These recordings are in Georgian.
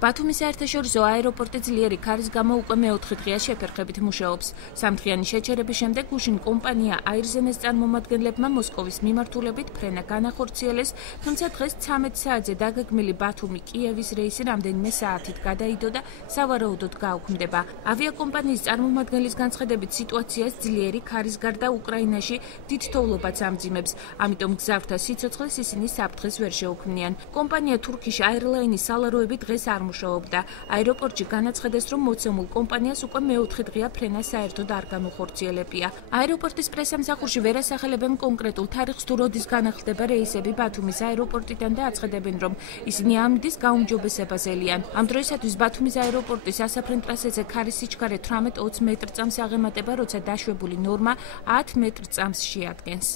ბათუმის საერთაშორისო აეროპორტი ძლიერი ქარის გამო უკვე მეოთხე დღეა შეფერხებით მუშაობს. სამდღიანი შეჩერების შემდეგ გუშინ კომპანია აირზენეს წარმომადგენლებმა მოსკოვის მიმართულებით ფრენა განახორციელეს, თუმცა დღეს 13 საათზე დაგეგმილი ბათუმი-კიევის რეისი რამდენიმე საათით გადაიდო და სავარაუდოდ გაუქმდება. ავიაკომპანიის წარმომადგენლის განცხადებით სიტუაციას ძლიერი ქარის გარდა უკრაინაში დიდ თოვლობაც ამძიმებს, ამიტომ გზავრთა სიცოცხლეს ისინი საფრთხეს ვერ შეუქმნიან. კომპანია Turkish Airlines სალაროები დღეს არ მუშაობდა. აეროპორტში განაცხადეს, რომ მოცემულ კომპანიას უკვე მეოთხე დღეა ფრენა საერთოდ არ განუხორციელებია. აეროპორტის პრესამსახურში ვერ ასახელებენ კონკრეტულ თარიღს თუ როდის განახლდება რეისები ბათუმის აეროპორტიდან და აცხადებენ, რომ ისინი ამდის გაუმჯობესებას ელიან. ამ დროისათვის ბათუმის აეროპორტის ასაფრენ ტრასაზე ქარის სიჩქარე 18-20 მეტრ-წამს აღემატება, როცა დაშვებული ნორმა 10 მეტრ-წამს შეადგენს.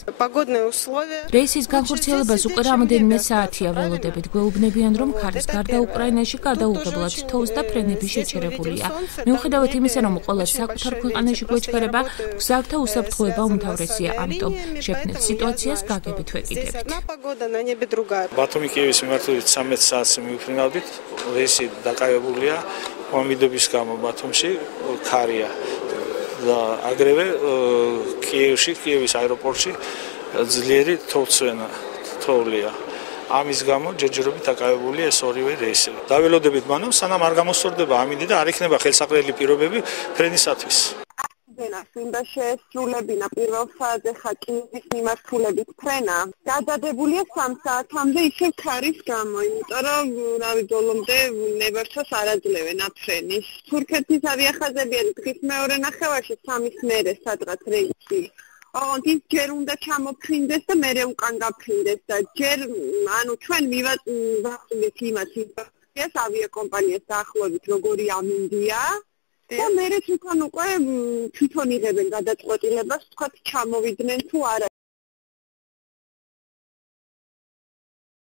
რეისის განხორციელებას უკვე რამდენიმე საათია ველოდებით. გვეუბნებიან, რომ ქარის გარდა უკრაინაში გადაუღებლად თოვს და ფრენები შეჩერებულია. მიუხედავად იმისა, რომ ყველა საკუთარ ქვეყანაში გვეჩქარება, გზავრთა უსაფრთხოება უმთავრესია, ამიტომ შექმნილ სიტუაციას გაგებით ვეკიდებით. ბათუმი-კიევის მიმართულებით 13 საათზე მივფრინავდით, რეისი დაკავებულია მომიდობის გამო ბათუმში ქარია და აგრევე კიევის აეროპორტში ძლიერი თოვლია. ამის გამო ჯერჯერობით დაკავებულია ეს ორივე რეისი. დაველოდებით მანამ, სანამ არ გამოსწორდება ამინდი და არ იქნება ხელსაყრელი პირობები ფრენისათვის. უნდა შეესრულებინა პირველ საათზე კიევის მიმართულებით ფრენა. გადადებულია 3 საათამდე ისევ ქარის გამო, იმიტომ რომ ბოლომდე ნებართვას არ აძლევენ აფრენის. თურქეთის ავიახაზები არის დღის მეორე ნახევარში 3-ის მერე სადღაც რეისი. ის ჯერ უნდა ჩამოფრინდეს და მერე უკან გაფრინდეს და ჯერ ჩვენ მივაწვდით იმას ავიაკომპანიას დაახლოებით როგორი ამინდია და მერე უკან უკვე თვითონ იღებენ გადაწყვეტილებას, თქვათ ჩამოვიდნენ თუ არა.